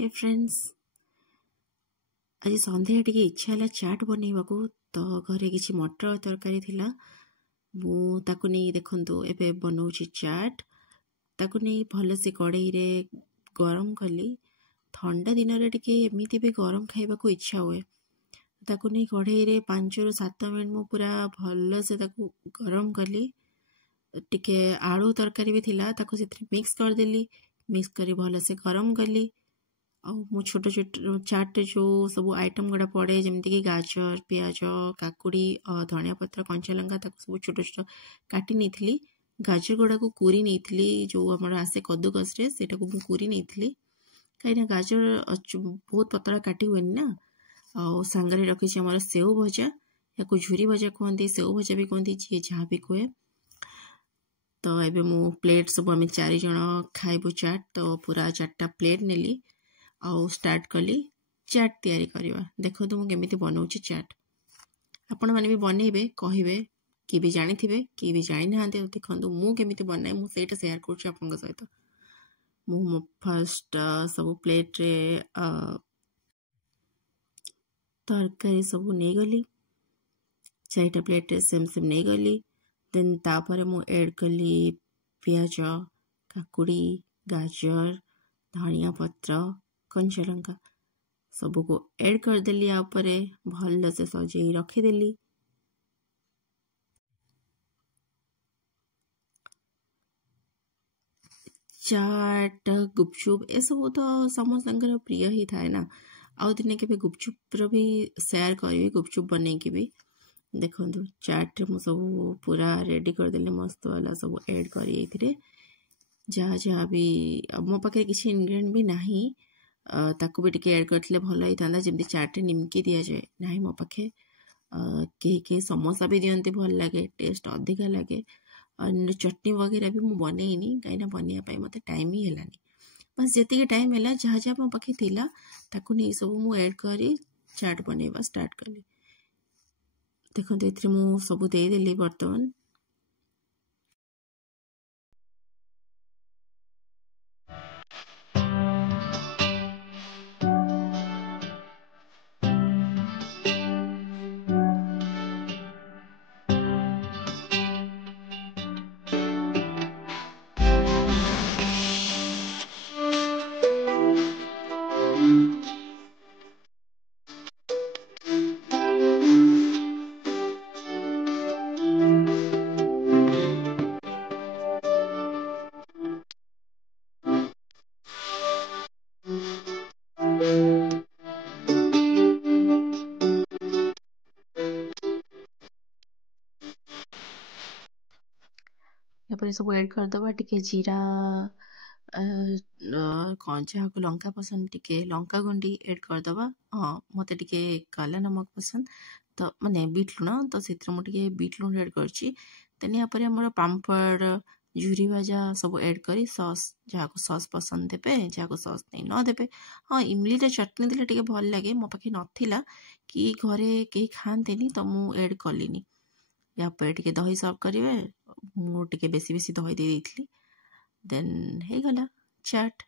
Hi friends आज संध्या टिके इच्छा है चाट बनइबाकू तो घरे किसी मटर तरकारी थिला ताकू नहीं देखंतु एबे बनाउची चाट ताकू नहीं भल से कड़ाई रे गरम कली ठंडा दिन रे टिके एमिति भी गरम खाइबाकू इच्छा हुए ताकू नहीं कड़ाई रे 5 ରୁ 7 मिनट मु पूरा भल से ताकू गरम कली टिके आलू तरकारी भी थिला ताकू सेथि मिक्स कर देली मिक्स करी भल से गरम कली मु छोट छोट चाट जो सब आइटम गुड़ा पड़े जमती कि गाजर प्याज काकुड़ी धनिया पत्र कंचा लंका सब छोट छोट काटी नहीं गाजर गुड़ा को कुरी नहीं जो आम आसे कद्दूकस कुरी नहीं कहीं गाजर बहुत पतला काटी हुए ना सांगरे रखी आम सेव भजा या झुरी भजा कहते सेव भजा भी कहते जी जहाँ भी कहे तो ये मु प्लेट सब आम 4 जन खाइबू चाट तो पूरा 4टा प्लेट नेली आउ स्टार्ट कली चाट तैयारी करवा देखो तो मुझे बनाऊँगी चाट आपण मैंने भी बनइबे कहे कि भी जानी थे कि भी जानी ना देखो मुझे बनाए मुझे सेयार कर सहित मु फर्स्ट सब प्लेट रे तरकारी सब नहीं गली 4टा प्लेट रे सेम सेम नहीं गली देन तापर मु ऐड कली प्याज काकुड़ी गाजर धनिया पत्र कंचा लंका सब को ऐड कर देली आपरे भल से सजेई रखीदेली चाट गुपचुप ए सब तो समस्त प्रिय ही थाए ना आउ दिने के गुपचुप भी शेयर करी गुपचुप बने की भी देखो चाट मु सब पूरा रेडी कर देली मस्त वाला सब ऐड करी जहाँ जहाँ भी मो पाखे किसी इंग्रेडिएंट भी नहीं ताकू भी टिके ऐड करथिले भल होई थांदा जेमति चाट रे निमकी दिया जाए नाही मो पाखे के समोसा भी दियंती भल लागे टेस्ट अधिका लागे और चटनी वगैरह भी मु बनेइनी कहीं बनइया पाई मते टाइम ही हेलानी बस जेतिके टाइम हैला जहाँ जहाँ मो पाखे थिला ताकू नहीं सब मु ऐड करी चाट बनइबा स्टार्ट कली देखो एथरे मु सब दे देली वर्तमान सब ऐड करदबा टिके जीरा कौन जहाँ को लंका पसंद टिके लंका गुंडी ऐड करदबा हाँ मत टिके काला नमक पसंद तो माने बीट लुण तो से बीट लुण ऐड करछि देन या पर हमर पापड़ झुरी भाजा सब ऐड करी सॉस जहाँ को सॉस पसंद देबे जहाँ को सॉस नहीं न देबे हाँ इमली रे चटनी देले टिके भल लागे मो पाखे नथिला कि घरे के खानतेनी तो मु ऐड कलिनी या पर टिके दही सर्व करिवे मु टिके बेसी बेसी दही दे देइथली देन हे गला चाट।